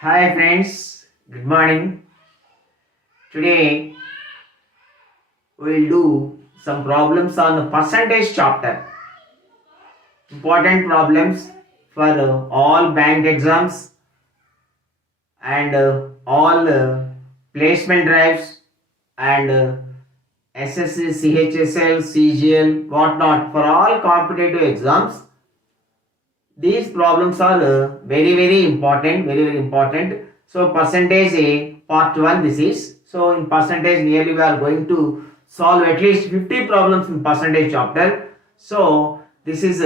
Hi friends, good morning. Today we will do some problems on the percentage chapter. Important problems for all bank exams and all placement drives and SSC, CHSL, CGL, whatnot for all competitive exams. These problems are very important. So percentage A part 1 this is. So in percentage nearly we are going to solve at least 50 problems in percentage chapter. So this is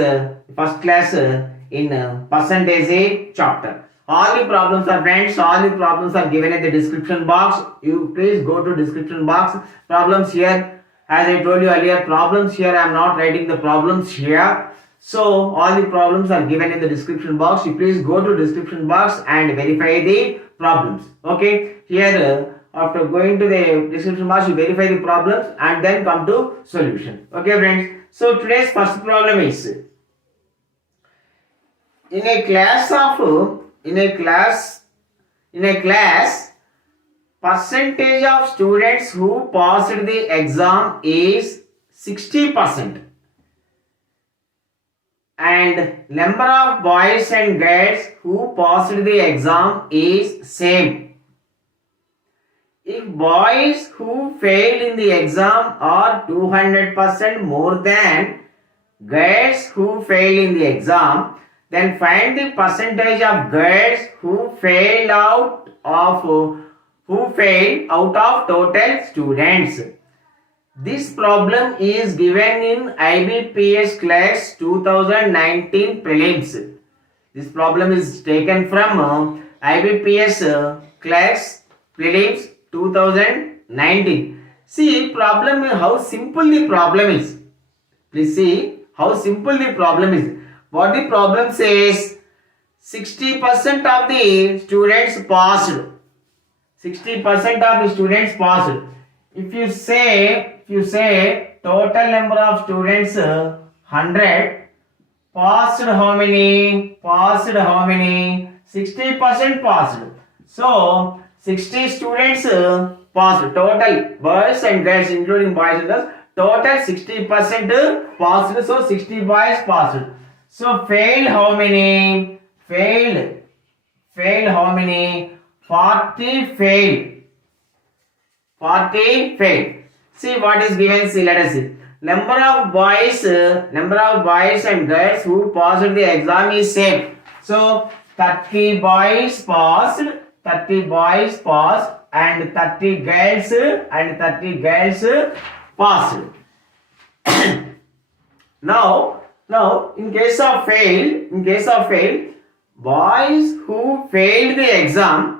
first class in percentage A chapter. All the problems are friends, all the problems are given in the description box. You please go to description box. Problems here, as I told you earlier, problems here I am not writing the problems here. So all the problems are given in the description box. You please go to description box and verify the problems. Okay, here after going to the description box, you verify the problems and then come to solution. Okay friends, so today's first problem is in a class percentage of students who passed the exam is 60%. And number of boys and girls who passed the exam is same. If boys who failed in the exam are 200% more than girls who failed in the exam, then find the percentage of girls who failed out of total students. This problem is given in IBPS class 2019 prelims. This problem is taken from IBPS class prelims 2019. See problem, how simple the problem is. Please see how simple the problem is. What the problem says, 60% of the students passed. 60% of the students passed. If you say total number of students 100, passed how many? 60% passed. So 60 students passed, total boys and girls including boys and girls, total 60% passed. So 60 boys passed. So failed how many? Failed how many? 40 failed. 40 failed. See what is given. See, let us see. Number of boys and girls who passed the exam is same. So 30 boys passed, and 30 girls passed. Now in case of fail, boys who failed the exam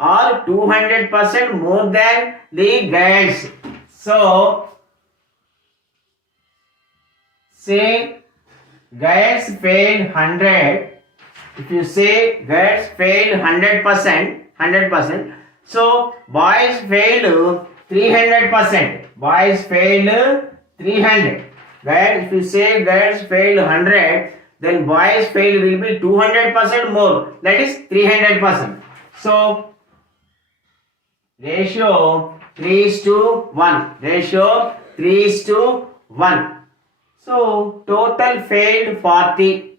are 200% more than the girls. So say girls failed 100. If you say girls failed 100%, so boys failed 300%. Boys failed 300. Where if you say girls failed 100, then boys failed will be 200% more. That is 300%. So ratio 3:1. Ratio 3:1. So total failed 40.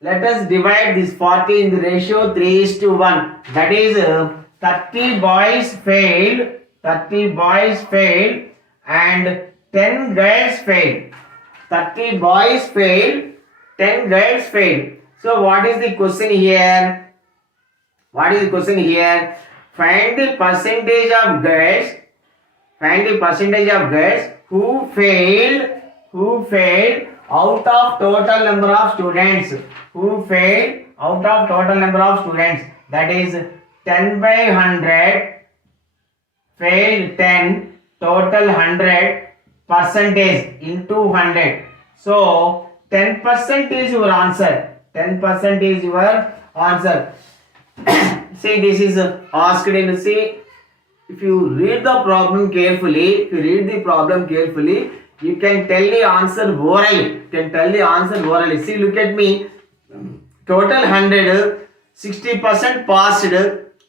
Let us divide this 40 in the ratio 3:1. That is 30 boys failed and 10 girls failed. 30 boys failed, 10 girls failed. So what is the question here? Find the percentage of girls who failed out of total number of students. That is 10 by 100, failed 10, total 100, percentage into 100. So 10% is your answer. See, this is asked in, see, if you read the problem carefully, You can tell the answer orally. You can tell the answer orally. See, look at me. Total 100, 60% passed,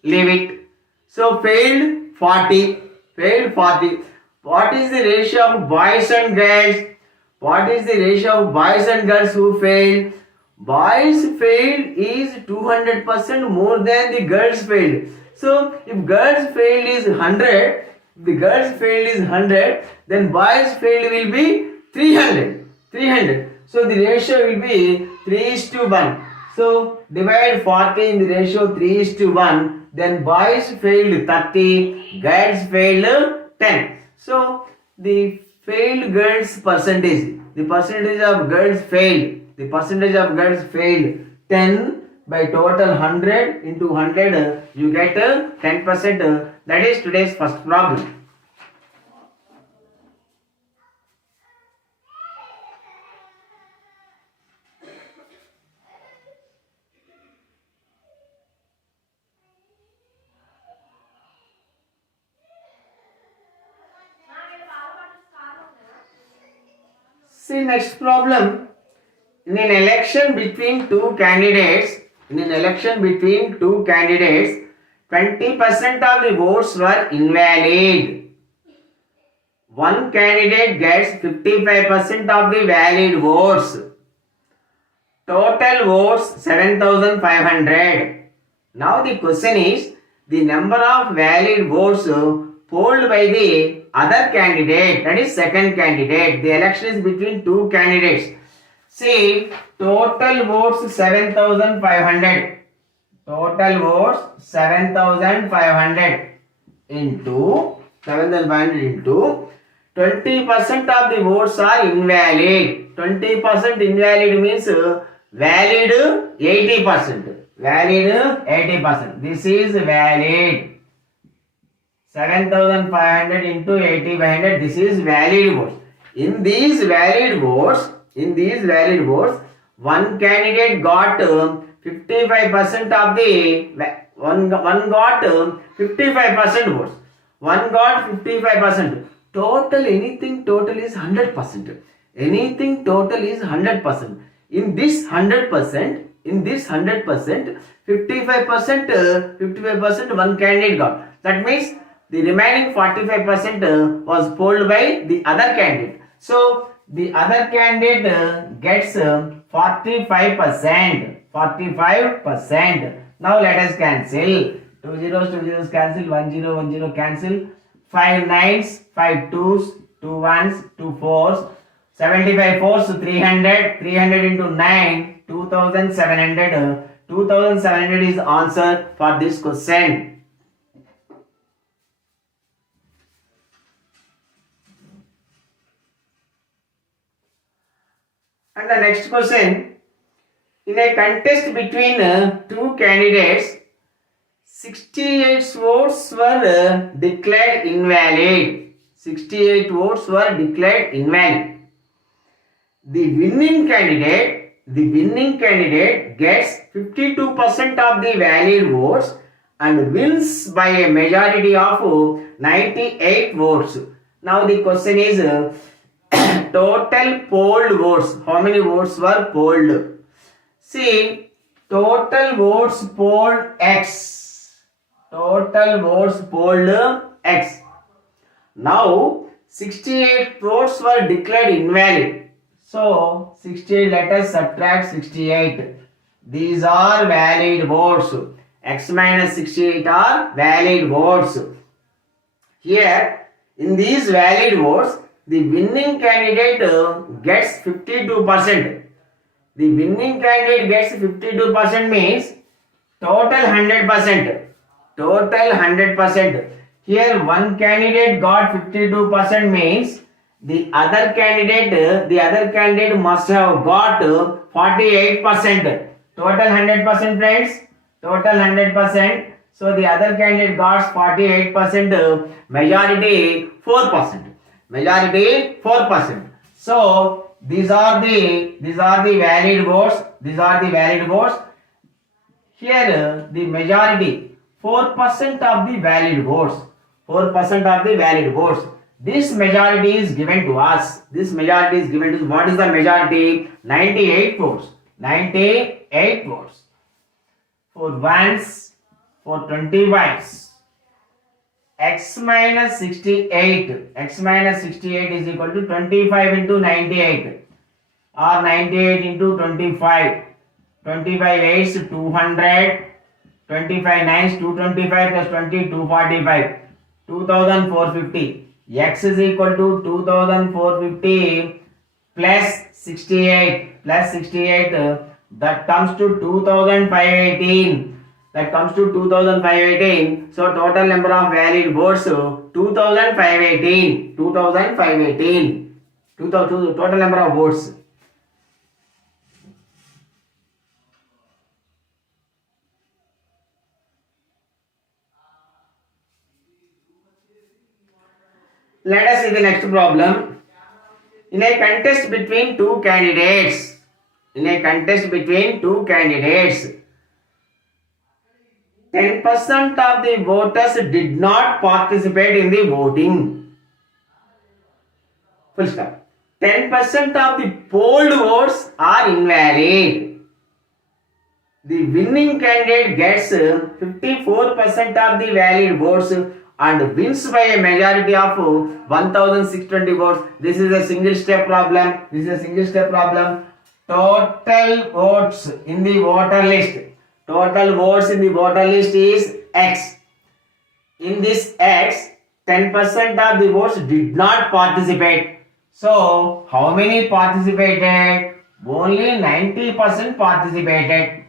leave it. So failed 40, failed 40. What is the ratio of boys and girls? What is the ratio of boys and girls who failed? Boys failed is 200% more than the girls failed. So if girls failed is 100, if the girls failed is 100, then boys failed will be 300. 300. So the ratio will be 3:1. So divide 40 in the ratio 3:1. Then boys failed 30, girls failed 10. So the failed girls percentage, the percentage of girls failed, the percentage of girls failed 10 by total 100 into 100, you get 10%. That is today's first problem. See, next problem. In an election between two candidates, 20% of the votes were invalid. One candidate gets 55% of the valid votes. Total votes 7,500. Now the question is the number of valid votes polled by the other candidate, that is second candidate. The election is between two candidates. See, total votes 7,500. Total votes 7,500 into 20% of the votes are invalid. 20% invalid means valid 80%. Valid 80%. This is valid. 7,500 into 8,500. This is valid votes. In these valid votes, one candidate got 55% of the one got 55% votes. One got 55%. Total is 100%. Anything total is 100%. In this 100%, 55% one candidate got. That means the remaining 45% was polled by the other candidate. So the other candidate gets 45%. 45%. Now let us cancel. 2 zeros cancel. 1 0 cancel. 5 nines, 5 twos, 2 ones, 2 fours. 75 fours, 300. 300 into 9, 2,700. 2,700 is answer for this question. And the next question, in a contest between two candidates, 68 votes were declared invalid. 68 votes were declared invalid. The winning candidate gets 52% of the valid votes and wins by a majority of 98 votes. Now the question is total polled votes. How many votes were polled? See, total votes polled X. Total votes polled X. Now 68 votes were declared invalid. So 68, let us subtract 68. These are valid votes. X minus 68 are valid votes. Here, in these valid votes, the winning candidate gets 52%. The winning candidate gets 52% means total 100%. Total 100%. Here one candidate got 52% means the other candidate must have got 48%. Total 100%, friends. Total 100%. So the other candidate got 48%. Majority 4%. Majority 4%. So these are the valid votes. These are the valid votes. Here the majority 4% of the valid votes. 4% of the valid votes. This majority is given to us. This majority is given to us. What is the majority? 98 votes. 98 votes. For ones, for 20 ones. X minus 68. X minus 68 is equal to 25 into 98. Or 98 into 25. 25 8 is 200. 25 9 is 225 plus 20 245. 2450. X is equal to 2450 plus 68 that comes to 2518. That comes to 2518. So total number of valid votes 2518. Total number of votes. Let us see the next problem. In a contest between two candidates, 10% of the voters did not participate in the voting. Full stop. 10% of the polled votes are invalid. The winning candidate gets 54% of the valid votes and wins by a majority of 1620 votes. This is a single step problem. Total votes in the voter list. Total votes in the voter list is X. In this X, 10% of the votes did not participate. So, how many participated? Only 90% participated.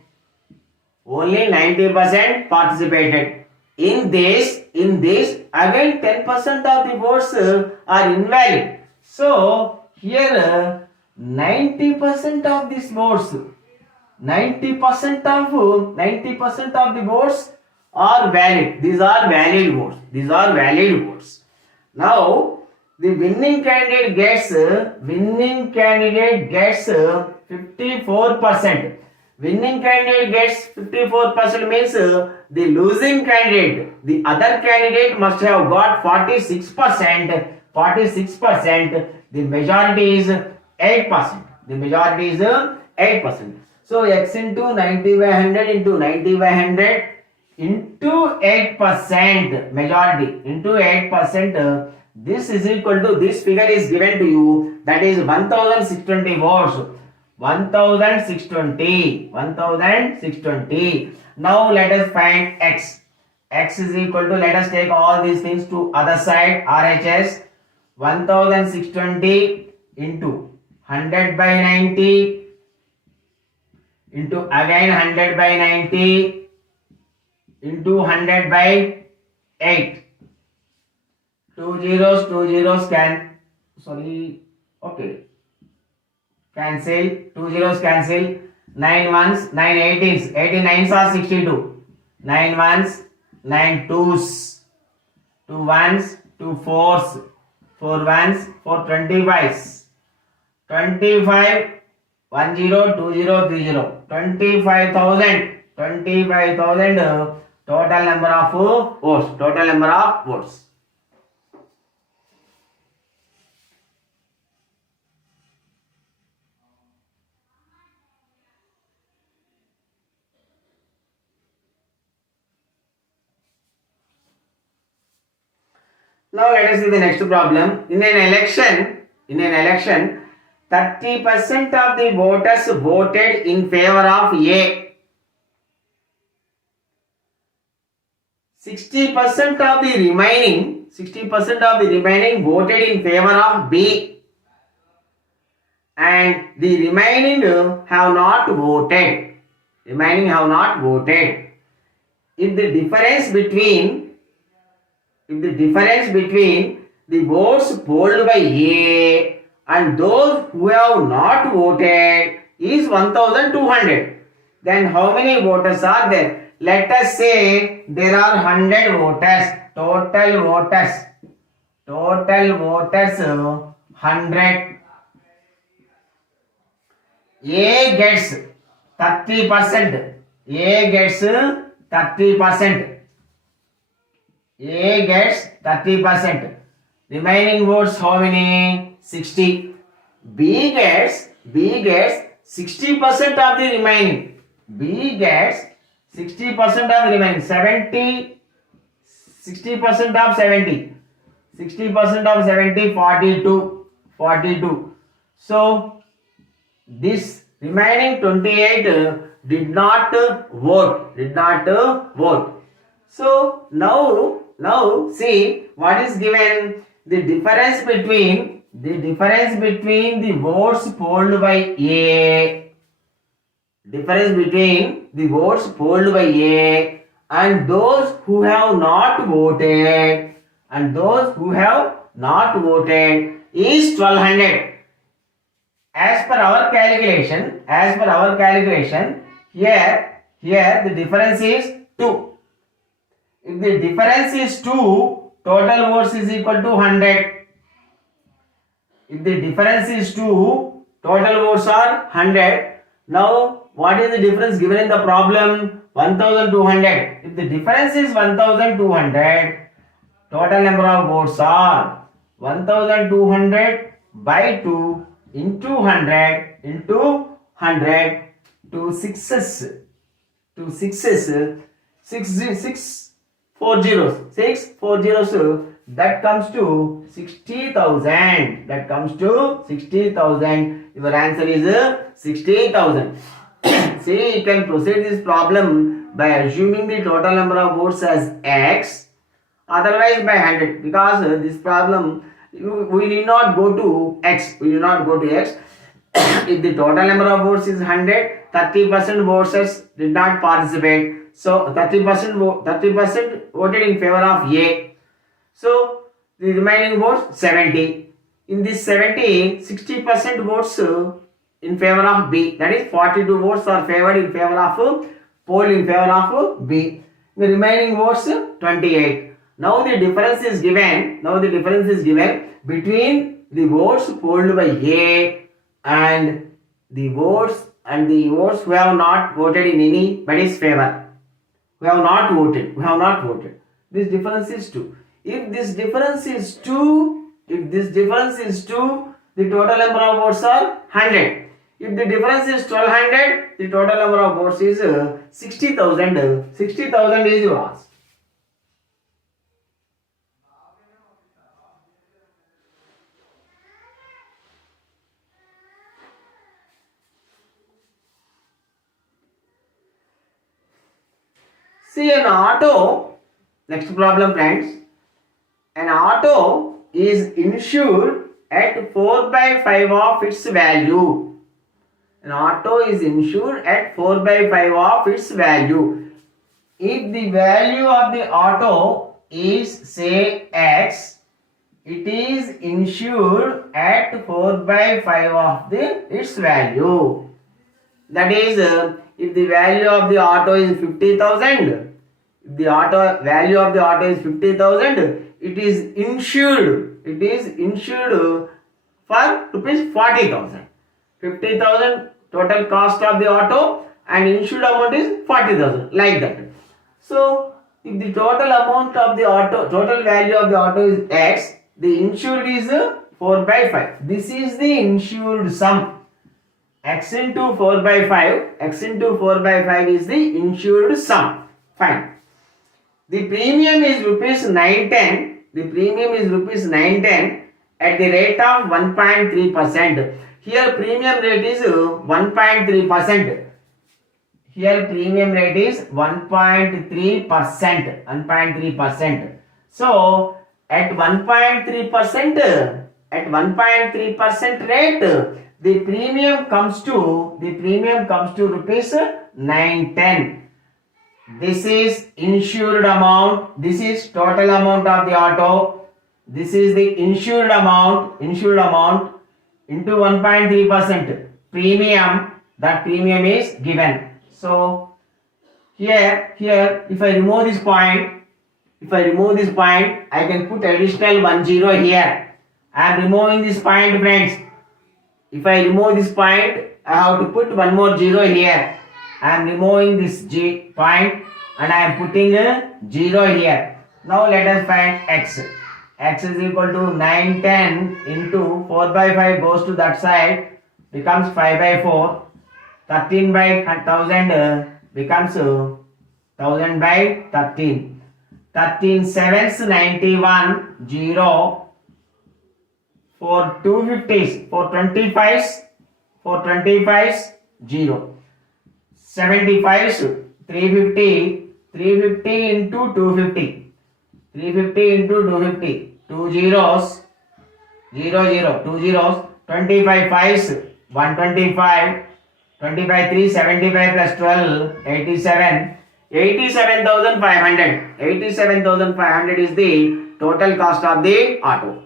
Only 90% participated. In this, again 10% of the votes are invalid. So, here 90% of these votes, 90% of the votes are valid. These are valid votes. Now, the winning candidate gets 54%. Winning candidate gets 54% means the losing candidate, the other candidate must have got 46%. The majority is 8%. So X into 90 by 100 into 90 by 100 into 8% majority into 8%. This is equal to, this figure is given to you, that is 1620 votes. 1620. Now let us find X. X is equal to, let us take all these things to other side, RHS. 1620 into 100 by 90 into again 100 by 90 into 100 by 8. 2 zeros cancel, 2 zeros cancel, 9 ones, 9 18s, 89s are 62, 9 ones, 9 twos, 2 ones, 2 fours, 4 ones, 4 25s, 25, 10, 20, 30, 25,000 total number of votes. Now let us see the next problem. In an election, 30% of the voters voted in favor of A. 60% of the remaining voted in favor of B. And the remaining have not voted. If the difference between the votes polled by A and those who have not voted is 1200, then how many voters are there? Let us say there are 100 voters. Total voters 100. A gets 30%. A gets 30%. Remaining votes how many? 60. B gets 60% of the remaining. B gets 60% of the remaining. 70, 60% of 70. 60% of 70, 42. 42. So this remaining 28 did not vote. So now see what is given. The difference between the votes polled by A, difference between the votes polled by A and those who have not voted, is 1200. As per our calculation, here the difference is 2. If the difference is 2, total votes is equal to 100. If the difference is 2, total votes are 100. Now, what is the difference given in the problem? 1200. If the difference is 1200, total number of votes are 1200 by 2 into 100 into 100 to 6s. 6 4 zeros. 6 4 zeros. That comes to 60,000. Your answer is 60,000. See, you can proceed this problem by assuming the total number of votes as X, otherwise by 100, because this problem we need not go to X. If the total number of votes is 100, 30% voters did not participate. So 30% voted in favor of A. So the remaining votes 70. In this 70, 60% votes in favor of B. That is 42 votes are favored in favor of poll in favor of B. The remaining votes 28. Now the difference is given. Between the votes polled by A and the votes who have not voted in anybody's favor. Who have not voted. This difference is 2. If this difference is 2, the total number of votes are 100. If the difference is 1200, the total number of votes is 60,000. 60,000 is yours. See, an auto, next problem friends, an auto is insured at 4 by 5 of its value. An auto is insured at 4 by 5 of its value. If the value of the auto is say X, it is insured at 4 by 5 of its value. That is, if the value of the auto is 50,000, if the value of the auto is 50,000, it is insured for rupees 40,000. 50,000 total cost of the auto and insured amount is 40,000, like that. So if the total value of the auto is X, the insured is 4 by 5. This is the insured sum. X into 4 by 5 is the insured sum. Fine. The premium is rupees 910. At the rate of 1.3%. Here premium rate is 1.3%. So at 1.3% rate, the premium comes to rupees 910. This is insured amount. This is total amount of the auto. This is the insured amount into 1.3% premium. That premium is given. So here if I remove this point, I can put additional 10 here. I am removing this point, friends. If I remove this point, I have to put one more 0 here. I am removing this point and I am putting a 0 here. Now let us find X. x is equal to 9, 10 into 4 by 5 goes to that side, becomes 5 by 4. 13 by 1000 becomes 1000 by 13. 13 sevens 91, 0. For 250s, for 25s, 0. 75s 350, 350 into 250. 350 into 250. 2 zeros, 0, 0, 2 zeros. 25 fives 125. 25 3 75 plus 12 87. 87,500. 87,500 is the total cost of the auto.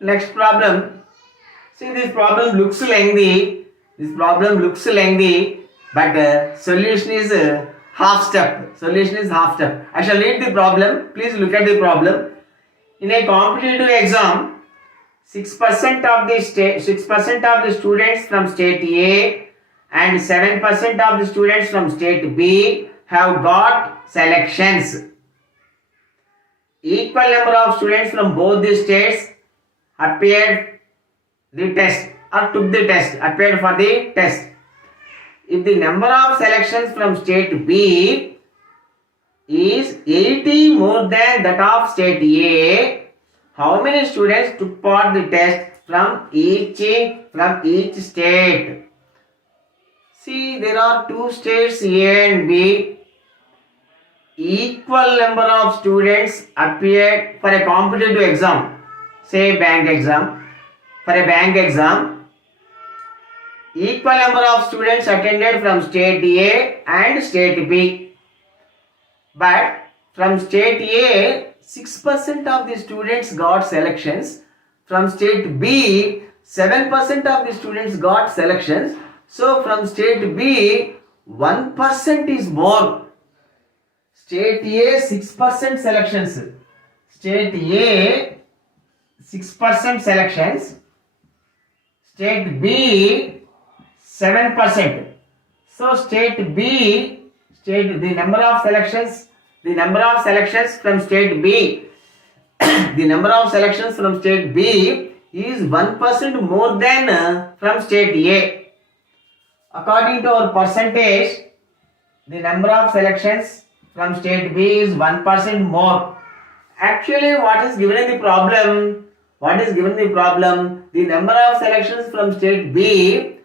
Next problem. See, this problem looks lengthy. But solution is half step. I shall read the problem. Please look at the problem. In a competitive exam, 6% of the students from state A and 7% of the students from state B have got selections. Equal number of students from both the states appeared the test or took the test, appeared for the test. If the number of selections from state B is 80 more than that of state A, how many students took part the test from each state? See, there are two states A and B. Equal number of students appeared for a competitive exam. Say bank exam. For a bank exam, equal number of students attended from state A and state B. But from state A, 6% of the students got selections. From state B, 7% of the students got selections. So from state B, 1% is more. State A, 6% selections. State A, 6% selections. State B, 7%. So state B, the number of selections from state B, the number of selections from state B is 1% more than from state A. According to our percentage, the number of selections from state B is 1% more. Actually, what is given in the problem? The number of selections from state B,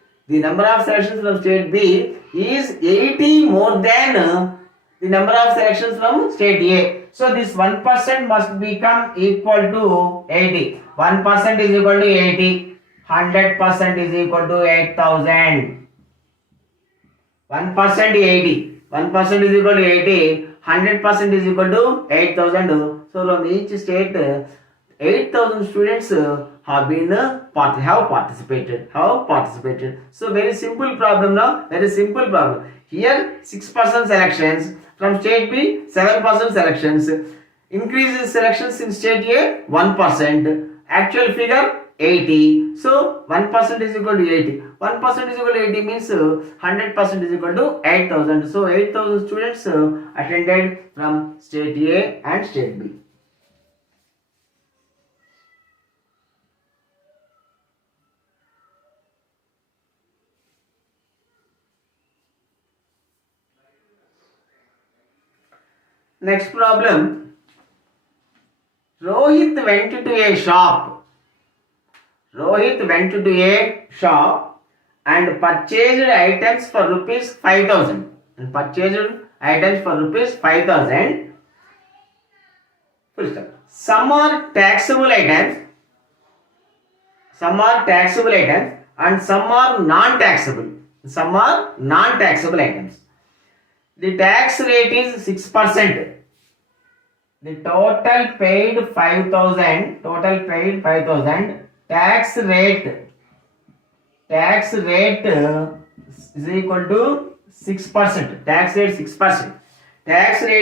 is 80 more than the number of selections from state A. So this 1% must become equal to 80. 1% is equal to 80. 100% is equal to 8,000. 1% 80. 1% is equal to 80. 100% is equal to 8,000. So from each state, 8,000 students have participated. So very simple problem now. Here 6% selections from state B, 7% selections. Increases selections in state A, 1%. Actual figure 80. So 1% is equal to 80. 1% is equal to 80 means 100% is equal to 8,000. So 8,000 students attended from state A and state B. Next problem. Rohit went to a shop and purchased items for rupees 5,000. Some are taxable items and some are non-taxable. The tax rate is 6%. The total paid 5,000. Tax rate is equal to 6%. Tax rate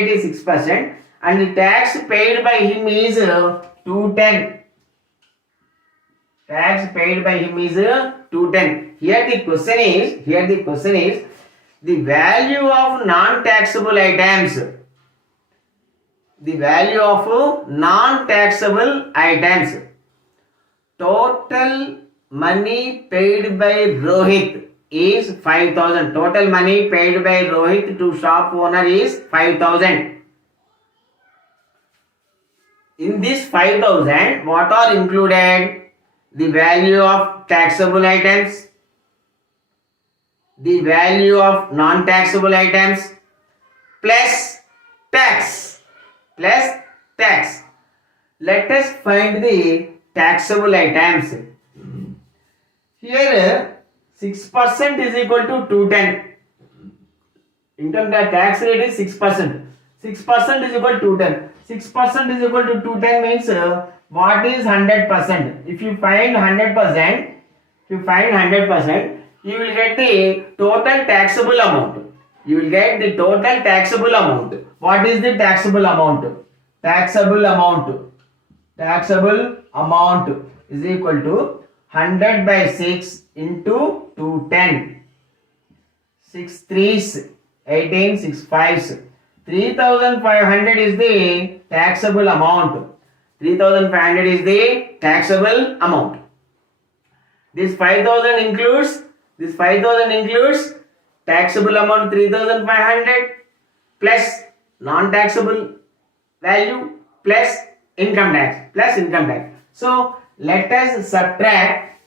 is 6%. and the tax paid by him is 210. Tax paid by him is 210. Here the question is the value of non-taxable items. The value of non-taxable items. Total money paid by Rohit is 5,000. Total money paid by Rohit to shop owner is 5,000. In this 5,000, what are included? The value of taxable items, the value of non-taxable items, plus tax. Let us find the taxable items. Here 6% is equal to 210. Income tax rate is 6%. 6% is equal to 210. 6% is equal to 210 means what is 100%? If you find 100%, you will get the total taxable amount. You will get the total taxable amount. What is the taxable amount? Taxable amount is equal to 100 by 6 into 210. 6 3s, 18, 6 5s. 3,500 is the taxable amount. 3,500 is the taxable amount. This 5,000 includes taxable amount 3,500 plus non-taxable value plus income tax. So let us subtract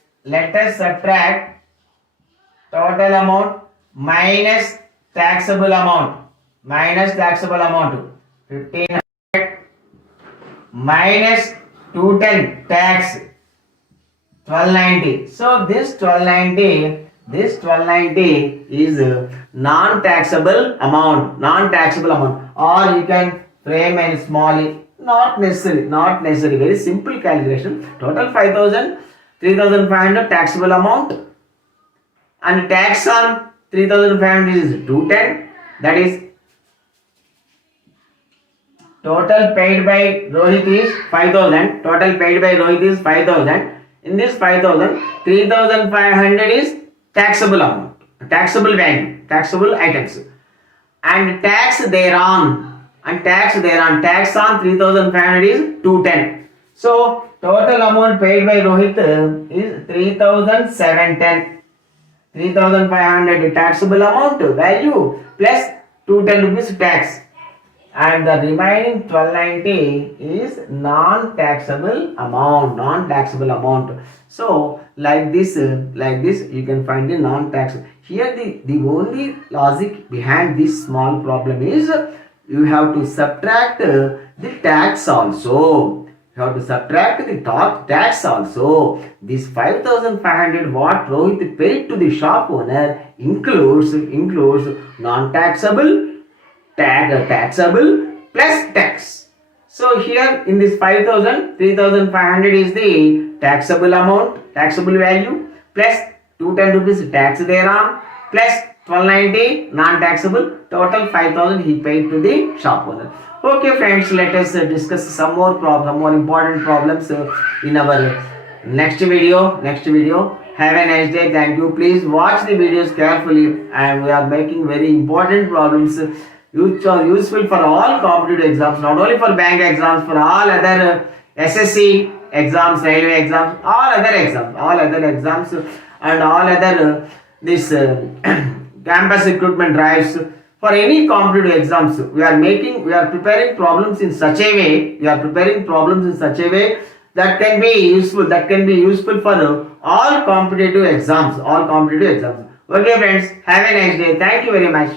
total amount minus taxable amount. 1,500 minus 210 tax 1,290. So this 1,290 is non-taxable amount, or you can frame and small. Not necessary. Very simple calculation. Total 5,000, 3,500 taxable amount, and tax on 3,500 is 210. That is total paid by Rohit is 5,000. In this 5,000, 3,500 is taxable amount, taxable value, taxable items, and tax thereon. Tax on 3,500 is 210. So total amount paid by Rohit is 3,710. 3,500 taxable amount value plus 210 rupees tax, and the remaining 1,290 is non-taxable amount. So like this you can find the non-taxable. Here the only logic behind this small problem is you have to subtract the tax also. This 5,500 what Rohit paid to the shop owner includes non-taxable, taxable plus tax. So here in this 5,000, 3,500 is the taxable amount, taxable value, plus 210 rupees tax thereon, plus 1,290 non-taxable. Total 5,000 he paid to the shop owner. Okay friends, let us discuss some more important problems in our next video. Have a nice day. Thank you. Please watch the videos carefully, and we are making very important problems which are useful for all competitive exams, not only for bank exams, for all other SSC exams, railway exams, all other exams, and all other campus recruitment drives. For any competitive exams, we are preparing problems in such a way. That can be useful for all competitive exams. Okay, friends. Have a nice day. Thank you very much.